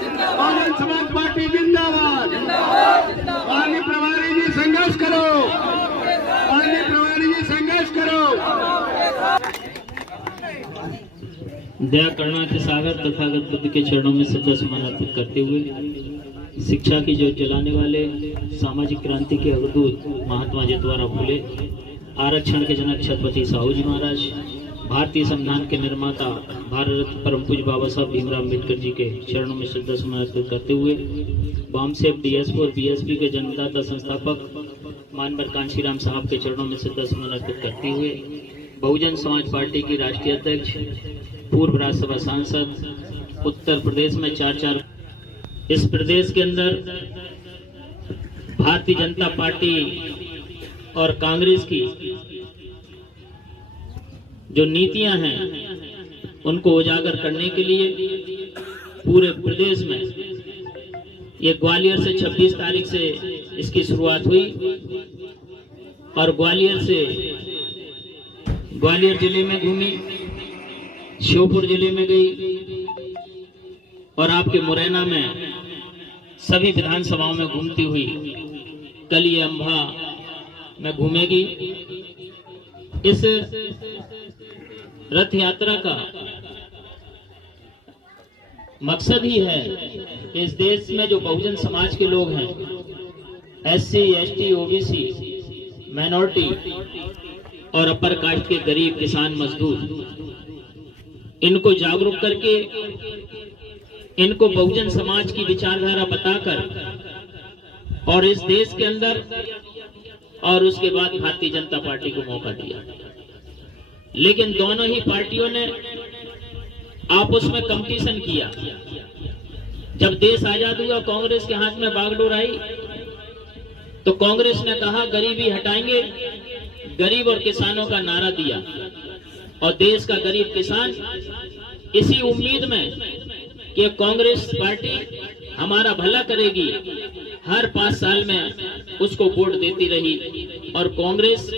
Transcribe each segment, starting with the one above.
Bahujan Samaj party जिंदाबाद। माननीय प्रभारी जी संघर्ष करो, माननीय प्रभारी जी संघर्ष करो। दया करुणा के सागर तथागत बुद्ध के चरणों में श्रद्धा सुमन अर्पित करते हुए शिक्षा की जो जलाने वाले सामाजिक क्रांति के अवधूत महात्मा ज्योतिराव फुले, आरक्षण के जनक छत्रपति साहू जी महाराज, भारतीय संविधान के निर्माता भारत रत्न परम पूज्य बाबा साहब भीमराव अम्बेडकर जी के चरणों में श्रद्धा सुमन अर्पित करते हुए वामसेफ डीएसपी और बीएसपी के जन्मदाता संस्थापक मानवर कांशीराम साहब के चरणों में श्रद्धा सुमन अर्पित करते हुए बहुजन समाज पार्टी की राष्ट्रीय अध्यक्ष, पूर्व राज्यसभा सांसद, उत्तर प्रदेश में 4 इस प्रदेश के अंदर भारतीय जनता पार्टी और कांग्रेस की जो नीतियां हैं उनको उजागर करने के लिए पूरे प्रदेश में ये ग्वालियर से 26 तारीख से इसकी शुरुआत हुई और ग्वालियर जिले में घूमी, श्योपुर जिले में गई और आपके मुरैना में सभी विधानसभाओं में घूमती हुई कल ये अम्बा में घूमेगी। इस रथ यात्रा का मकसद ही है कि इस देश में जो बहुजन समाज के लोग हैं, एससी, एसटी, ओबीसी, माइनॉरिटी और अपर कास्ट के गरीब, किसान, मजदूर, इनको जागरूक करके इनको बहुजन समाज की विचारधारा बताकर और इस देश के अंदर और उसके बाद भारतीय जनता पार्टी को मौका दिया। लेकिन दोनों ही पार्टियों ने आपस में कंपटीशन किया। जब देश आजाद हुआ, कांग्रेस के हाथ में बागडोर आई तो कांग्रेस ने कहा गरीबी हटाएंगे, गरीब और किसानों का नारा दिया और देश का गरीब किसान इसी उम्मीद में कि कांग्रेस पार्टी हमारा भला करेगी, हर 5 साल में उसको वोट देती रही और कांग्रेस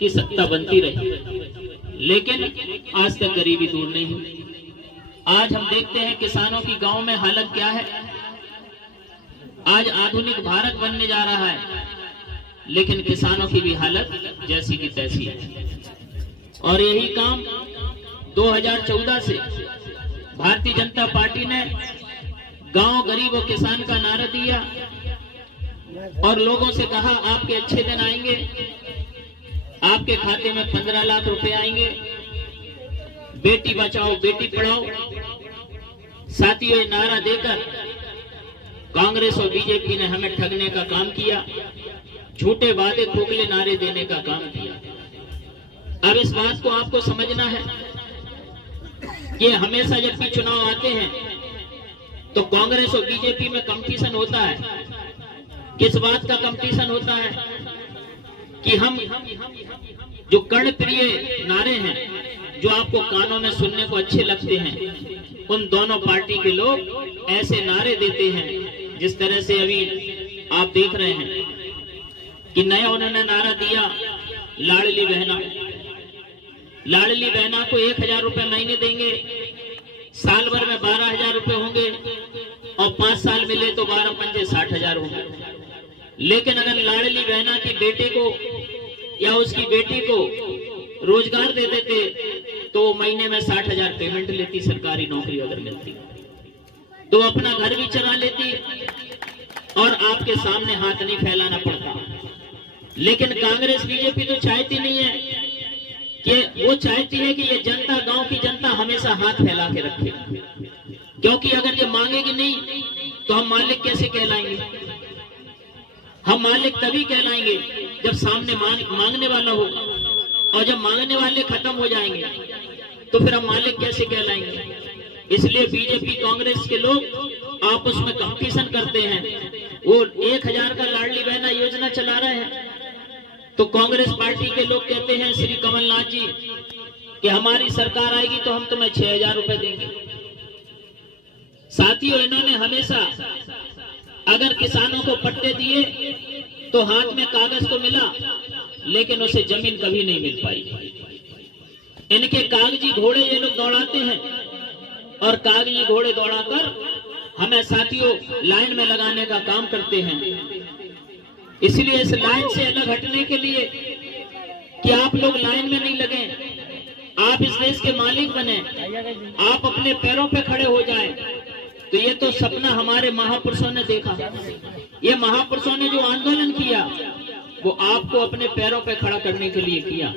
की सत्ता बनती रही। लेकिन आज तक गरीबी दूर नहीं हुई। आज हम देखते हैं किसानों की गांव में हालत क्या है। आज आधुनिक भारत बनने जा रहा है, लेकिन किसानों की भी हालत जैसी की तैसी है। और यही काम 2014 से भारतीय जनता पार्टी ने गांव गरीब और किसान का नारा दिया और लोगों से कहा आपके अच्छे दिन आएंगे, आपके खाते में 15 लाख रुपए आएंगे, बेटी बचाओ बेटी पढ़ाओ। साथियों, ये नारा देकर कांग्रेस और बीजेपी ने हमें ठगने का काम किया, झूठे वादे खोखले नारे देने का काम किया। अब इस बात को आपको समझना है कि हमेशा जब भी चुनाव आते हैं तो कांग्रेस और बीजेपी में कंपटीशन होता है। किस बात का कंपटीशन होता है कि हम जो कर्णप्रिय नारे हैं, जो आपको कानों में सुनने को अच्छे लगते हैं, उन दोनों पार्टी के लोग ऐसे नारे देते हैं जिस तरह से अभी आप देख रहे हैं कि नया उन्होंने नारा दिया लाडली बहना। लाडली बहना को 1000 रुपए महीने देंगे, साल भर में 12,000 रुपए होंगे और 5 साल मिले तो 12 पंजे 60,000 होंगे। लेकिन अगर लाडली बहना की बेटे को या उसकी बेटी को रोजगार दे देते तो महीने में 60,000 पेमेंट लेती, सरकारी नौकरी अगर मिलती तो अपना घर भी चला लेती और आपके सामने हाथ नहीं फैलाना पड़ता। लेकिन कांग्रेस बीजेपी तो चाहती नहीं है कि वो चाहती है कि ये जनता, गांव की जनता हमेशा हाथ फैला के रखे, क्योंकि अगर ये मांगेगी नहीं तो हम मालिक कैसे कहलाएंगे। हम मालिक तभी कहलाएंगे जब सामने मांगने वाला होगा, और जब मांगने वाले खत्म हो जाएंगे तो फिर हम मालिक कैसे कहलाएंगे। इसलिए बीजेपी कांग्रेस के लोग आपस में कंपटीशन करते हैं। वो 1000 का लाडली बहना योजना चला रहे हैं तो कांग्रेस पार्टी के लोग कहते हैं श्री कमलनाथ जी कि हमारी सरकार आएगी तो हम तुम्हें 6000 रुपए देंगे। साथियों, इन्होंने हमेशा अगर किसानों को पट्टे दिए तो हाथ में कागज तो मिला, लेकिन उसे जमीन कभी नहीं मिल पाई। इनके कागजी घोड़े ये लोग दौड़ाते हैं और कागजी घोड़े दौड़ाकर हमें साथियों लाइन में लगाने का काम करते हैं। इसलिए इस लाइन से अलग हटने के लिए कि आप लोग लाइन में नहीं लगे, आप इस देश के मालिक बने, आप अपने पैरों पे खड़े हो जाएं। तो ये तो सपना हमारे महापुरुषों ने देखा। ये महापुरुषों ने जो आंदोलन किया वो आपको अपने पैरों पे खड़ा करने के लिए किया।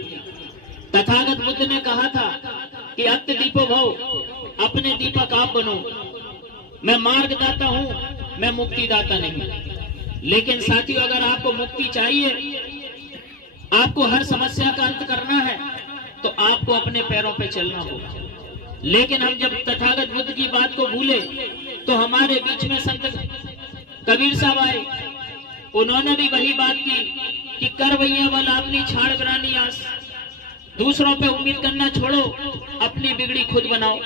तथागत बुद्ध ने कहा था कि अत्य दीपो भव, अपने दीपक आप बनो। मैं मार्गदाता हूं, मैं मुक्तिदाता नहीं। लेकिन साथियों, अगर आपको मुक्ति चाहिए, आपको हर समस्या का अंत करना है, तो आपको अपने पैरों पे चलना होगा। लेकिन हम जब तथागत बुद्ध की बात को भूले तो हमारे बीच में संत कबीर साहब आए। उन्होंने भी वही बात की कि कर भैया वाला अपनी छाड़ बनानी आस, दूसरों पे उम्मीद करना छोड़ो, अपनी बिगड़ी खुद बनाओ।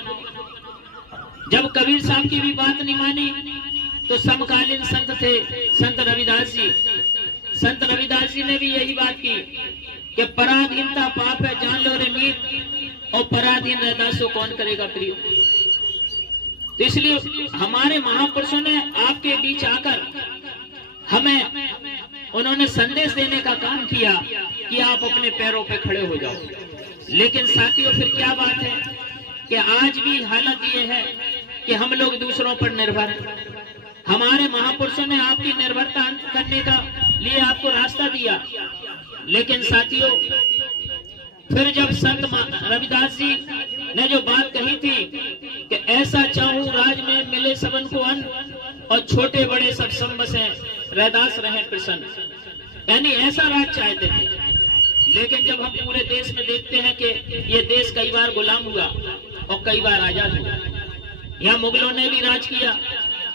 जब कबीर साहब की भी बात नहीं मानी तो समकालीन संत थे संत रविदास जी। संत रविदास जी ने भी यही बात की कि पराधीनता पाप है, जान लो रे मीत, और पराधीन रहदासो कौन करेगा प्रीत। तो इसलिए हमारे महापुरुषों ने आपके बीच आकर हमें उन्होंने संदेश देने का काम किया कि आप अपने पैरों पे खड़े हो जाओ। लेकिन साथियों, फिर क्या बात है कि आज भी हालत ये है कि हम लोग दूसरों पर निर्भर हैं। हमारे महापुरुषों ने आपकी निर्भरता अंत करने का लिए आपको रास्ता दिया। लेकिन साथियों, फिर जब संत रविदास जी ने जो बात कही थी कि ऐसा चाहूं राज में मिले सबन को अन्न, और छोटे बड़े सब सम बसे रैदास रहे प्रसन्न, यानी ऐसा राज चाहते थे। लेकिन जब हम पूरे देश में देखते हैं कि ये देश कई बार गुलाम हुआ और कई बार आजाद हुआ। यहाँ मुगलों ने भी राज किया,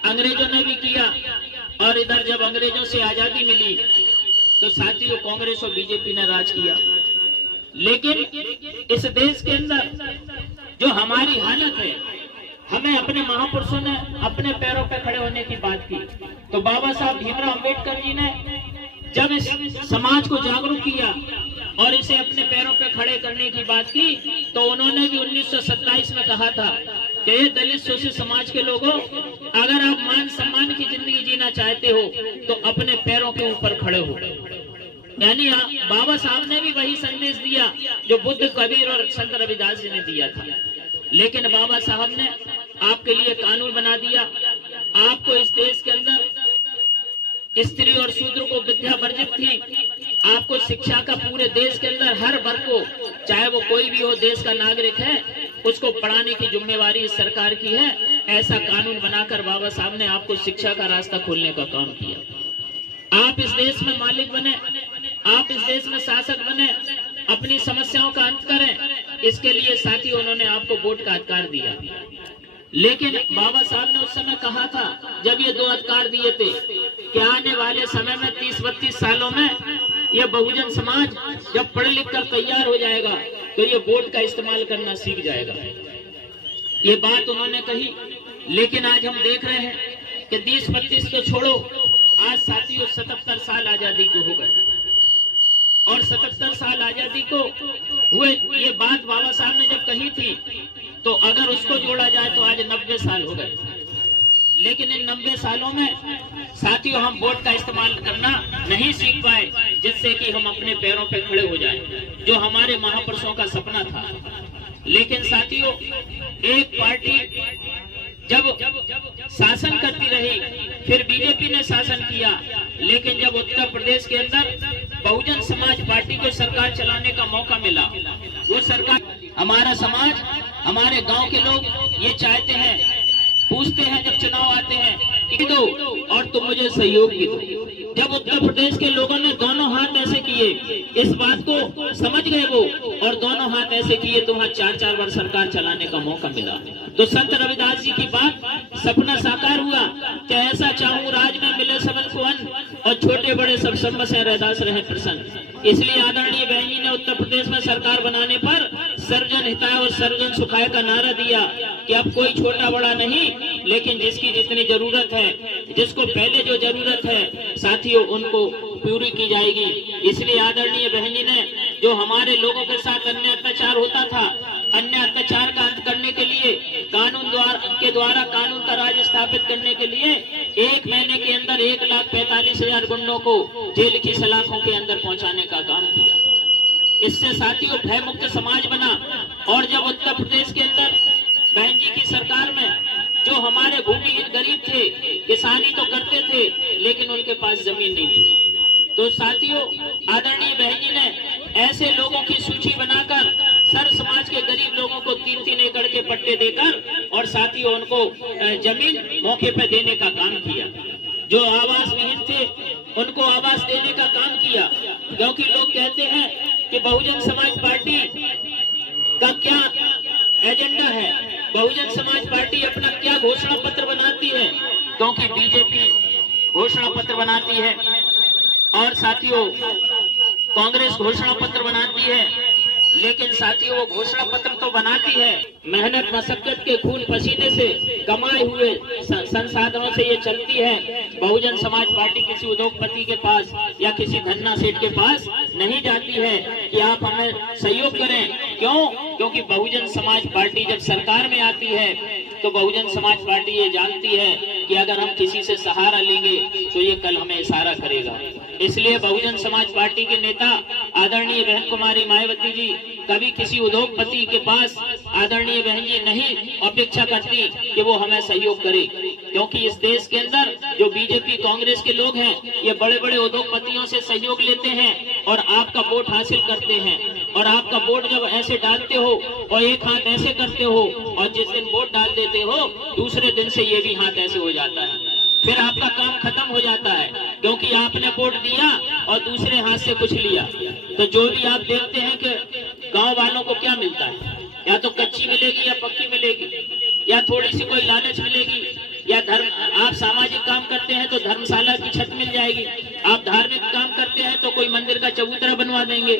अंग्रेजों ने भी किया, और इधर जब अंग्रेजों से आजादी मिली तो साथियों कांग्रेस और बीजेपी ने राज किया। लेकिन इस देश के अंदर जो हमारी हालत है, हमें अपने महापुरुषों ने अपने पैरों पे खड़े होने की बात की। तो बाबा साहब भीमराव अंबेडकर जी ने जब इस समाज को जागरूक किया और इसे अपने पैरों पे खड़े करने की बात की, तो उन्होंने भी 1927 में कहा था कि ये दलित शोषित समाज के लोगों, अगर आप मान सम्मान की जिंदगी जीना चाहते हो तो अपने पैरों के ऊपर खड़े हो। यानी बाबा साहब ने भी वही संदेश दिया जो बुद्ध, कबीर और संत रविदास जी ने दिया था। लेकिन बाबा साहब ने आपके लिए कानून बना दिया। आपको इस देश के अंदर स्त्री और शूद्र को विद्या वर्जित थी। आपको शिक्षा का पूरे देश के अंदर हर वर्ग को, चाहे वो कोई भी हो, देश का नागरिक है, उसको पढ़ाने की जिम्मेवारी इस सरकार की है। ऐसा कानून बनाकर बाबा साहब ने आपको शिक्षा का रास्ता खोलने का काम किया। आप इस देश में मालिक बने, आप इस देश में शासक बने, अपनी समस्याओं का अंत करें। इसके लिए साथियों उन्होंने आपको वोट का अधिकार दिया। लेकिन बाबा साहब ने उस समय कहा था, जब ये दो अधिकार दिए थे, कि आने वाले समय में 30-32 सालों में ये बहुजन समाज जब पढ़ लिख कर तैयार हो जाएगा तो ये वोट का इस्तेमाल करना सीख जाएगा। ये बात उन्होंने कही। लेकिन आज हम देख रहे हैं कि 30-32 तो छोड़ो, आज साथियों 77 साल आजादी को हो गए, और 77 साल आजादी को हुए। ये बात बाबा साहब ने जब कही थी तो अगर उसको जोड़ा जाए तो आज 90 साल हो गए। लेकिन इन 90 सालों में साथियों हम वोट का इस्तेमाल करना नहीं सीख पाए, जिससे कि हम अपने पैरों पे खड़े हो जाएं, जो हमारे महापुरुषों का सपना था। लेकिन साथियों, एक पार्टी जब शासन करती रही, फिर बीजेपी ने शासन किया। लेकिन जब उत्तर प्रदेश के अंदर बहुजन समाज पार्टी को सरकार चलाने का मौका मिला, वो सरकार, हमारा समाज, हमारे गांव के लोग ये चाहते हैं, पूछते हैं जब चुनाव आते हैं कि दो और तुम मुझे सहयोग भी दो। जब उत्तर प्रदेश के लोगों ने दोनों हाथ ऐसे किए, इस बात को समझ गए वो, और दोनों हाथ ऐसे किए तो वहाँ 4-4 वर्ष सरकार चलाने का मौका मिला। तो संत रविदास जी की बात, सपना साकार हुआ कि ऐसा चाहूं राज में मिले सबन को अन्न, और छोटे बड़े सब संबस रैदास रहे प्रसन्न। इसलिए आदरणीय बहन जी ने उत्तर प्रदेश में सरकार बनाने पर सर्वजन हिताय और सर्वजन सुखाय का नारा दिया कि अब कोई छोटा बड़ा नहीं, लेकिन जिसकी जितनी जरूरत है, जिसको पहले जो जरूरत है साथियों उनको पूरी की जाएगी। इसलिए आदरणीय बहन जी ने, जो हमारे लोगों के साथ अन्य अत्याचार होता था, अन्य अत्याचार का अंत करने के लिए के द्वारा कानून का राज स्थापित करने के लिए 1 महीने के अंदर 1,45,000 गुंडों को जेल की सलाखों के अंदर पहुंचाने का काम किया। इससे साथियों भय मुक्त समाज बना। और जब उत्तर प्रदेश के अंदर बहन जी की सरकार में जो हमारे भूमिहीन गरीब थे, किसानी तो करते थे लेकिन उनके पास जमीन नहीं थी, तो साथियों आदरणीय बहन जी ने ऐसे लोगों की सूची बनाकर सर समाज के गरीब लोगों को 3-3 एकड़ के पट्टे देकर और साथियों उनको जमीन मौके पर देने का काम किया। जो आवास विहीन थे उनको आवास देने का काम किया, क्योंकि लोग कहते हैं कि बहुजन समाज पार्टी का क्या एजेंडा है, बहुजन समाज पार्टी अपना क्या घोषणा पत्र बनाती है, क्योंकि बीजेपी घोषणा पत्र बनाती है और साथियों कांग्रेस घोषणा पत्र बनाती है, लेकिन साथियों वो घोषणा पत्र तो बनाती है, मेहनत मशक्कत के खून पसीने से कमाए हुए संसाधनों से ये चलती है। बहुजन समाज पार्टी किसी उद्योगपति के पास या किसी धन्ना सेठ के पास नहीं जाती है कि आप हमें सहयोग करें। क्यों? क्योंकि बहुजन समाज पार्टी जब सरकार में आती है तो बहुजन समाज पार्टी ये जानती है कि अगर हम किसी से सहारा लेंगे तो ये कल हमें इशारा करेगा। इसलिए बहुजन समाज पार्टी के नेता आदरणीय बहन कुमारी मायावती जी कभी किसी उद्योगपति के पास आदरणीय बहन जी नहीं अपेक्षा करती कि वो हमें सहयोग करे, क्योंकि इस देश के अंदर जो बीजेपी कांग्रेस के लोग हैं ये बड़े बड़े उद्योगपतियों से सहयोग लेते हैं और आपका वोट हासिल करते हैं। और आपका वोट जब ऐसे डालते हो और एक हाथ ऐसे करते हो और जिस दिन वोट डाल देते हो दूसरे दिन से ये भी हाथ ऐसे हो जाता है, फिर आपका काम खत्म हो जाता है, क्योंकि आपने वोट दिया और दूसरे हाथ से कुछ लिया। तो जो भी आप देखते हैं कि गांव वालों को क्या मिलता है, या तो कच्ची मिलेगी या पक्की मिलेगी, या थोड़ी सी कोई लालच मिलेगी, या धर्म आप सामाजिक काम करते हैं तो धर्मशाला की छत मिल जाएगी, आप धार्मिक काम करते हैं तो कोई मंदिर का चबूतरा बनवा देंगे।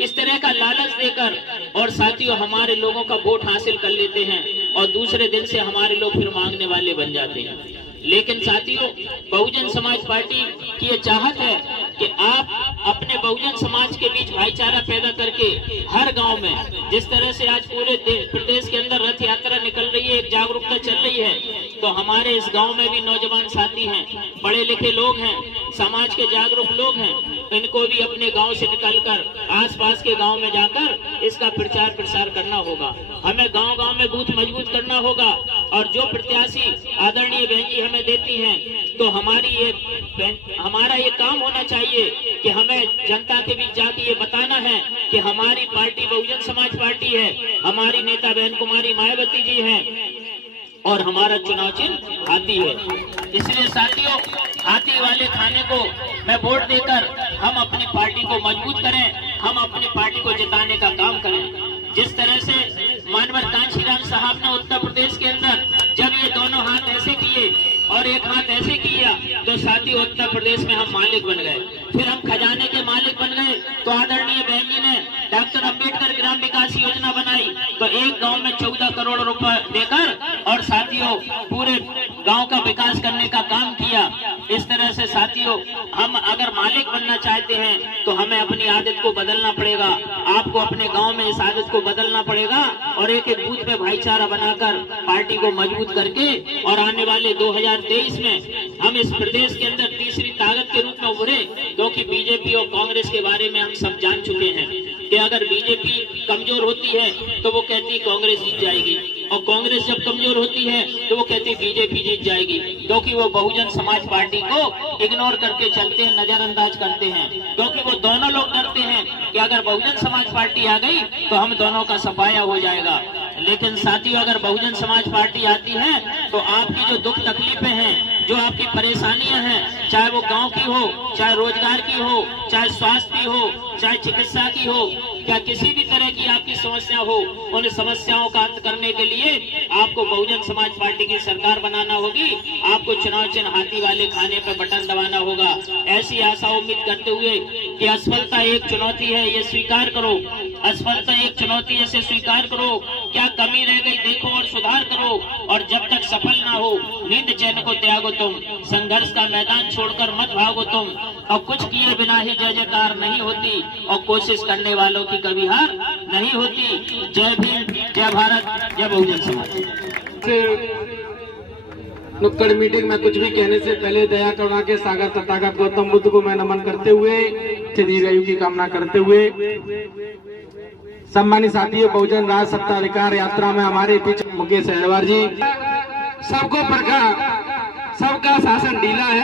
इस तरह का लालच देकर और साथियों हमारे लोगों का वोट हासिल कर लेते हैं और दूसरे दिन से हमारे लोग फिर मांगने वाले बन जाते हैं। लेकिन साथियों बहुजन समाज पार्टी की ये चाहत है कि आप अपने बहुजन समाज के बीच भाईचारा पैदा करके हर गांव में, जिस तरह से आज पूरे प्रदेश के अंदर रथ यात्रा निकल रही है, एक जागरूकता चल रही है, तो हमारे इस गांव में भी नौजवान साथी हैं, पढ़े लिखे लोग हैं, समाज के जागरूक लोग हैं, इनको भी अपने गांव से निकलकर आसपास के गांव में जाकर इसका प्रचार प्रसार करना होगा। हमें गांव गांव में बूथ मजबूत करना होगा और जो प्रत्याशी आदरणीय बहन जी हमें देती हैं तो हमारा ये काम होना चाहिए कि हमें जनता के बीच जाके ये बताना है कि हमारी पार्टी बहुजन समाज पार्टी है, हमारी नेता बहन कुमारी मायावती जी हैं और हमारा चुनाव चिन्ह हाथी है। इसलिए साथियों हाथी वाले खाने को मैं वोट देकर हम अपनी पार्टी को मजबूत करें, हम अपनी पार्टी को जिताने का काम करें। जिस तरह से मानवर कांशीराम साहब ने उत्तर प्रदेश के अंदर जब ये दोनों हाथ ऐसे किए और एक हाथ ऐसे किया तो साथी उत्तर प्रदेश में हम मालिक बन गए, फिर हम खजाने के मालिक बन गए। तो आदरणीय बहन जी ने डॉक्टर अंबेडकर ग्राम विकास योजना बनाई, तो एक गांव में 14 करोड़ रुपए देकर और साथियों पूरे गांव का विकास करने का काम किया। इस तरह से साथियों हम अगर मालिक बनना चाहते हैं तो हमें अपनी आदत को बदलना पड़ेगा, आपको अपने गांव में इस आदत को बदलना पड़ेगा और एक एक बूथ पे भाईचारा बनाकर पार्टी को मजबूत करके और आने वाले 2023 में हम इस प्रदेश के अंदर तीसरी ताकत के रूप में उभरे, क्योंकि बीजेपी और कांग्रेस के बारे में हम सब जान चुके हैं कि अगर बीजेपी कमजोर होती है तो वो कहती कांग्रेस जीत जाएगी, और कांग्रेस जब कमजोर होती है तो वो कहती बीजेपी जीत जाएगी, क्योंकि वो बहुजन समाज पार्टी को इग्नोर करके चलते हैं, नजरअंदाज करते हैं, क्योंकि वो दोनों लोग डरते हैं कि अगर बहुजन समाज पार्टी आ गई तो हम दोनों का सफाया हो जाएगा। लेकिन साथियों अगर बहुजन समाज पार्टी आती है तो आपकी जो दुख तकलीफें हैं, जो आपकी परेशानियां हैं, चाहे वो गांव की हो, चाहे रोजगार की हो, चाहे स्वास्थ्य की हो, चाहे चिकित्सा की हो, क्या किसी भी तरह की आपकी समस्या हो, उन समस्याओं का अंत करने के लिए आपको बहुजन समाज पार्टी की सरकार बनाना होगी। आपको चुनाव चिन्ह हाथी वाले खाने पर बटन दबाना होगा। ऐसी आशा उम्मीद करते हुए कि असफलता एक चुनौती है, ये स्वीकार करो, असफलता एक चुनौती है, इसे स्वीकार करो क्या कमी रह गई देखो और सुधार करो, और जब तक सफल ना हो नींद चैन को त्यागो तुम, संघर्ष का मैदान छोड़कर मत भागो तुम, और कुछ किए बिना ही जय जयकार नहीं होती, और कोशिश करने वालों की कभी हार नहीं होती। जय भीम, जय भारत, जय बहुजन समाज। नुक्कड़ मीटिंग में कुछ भी कहने से पहले दया करुणा के सागर तथागत गौतम बुद्ध को मैं नमन करते हुए दीर्घायु की कामना करते हुए, सम्मानित साथियों, बहुजन राज सत्ता अधिकार यात्रा में हमारे बीच मुकेश अहरवार जी, सबको सबका शासन ढीला है।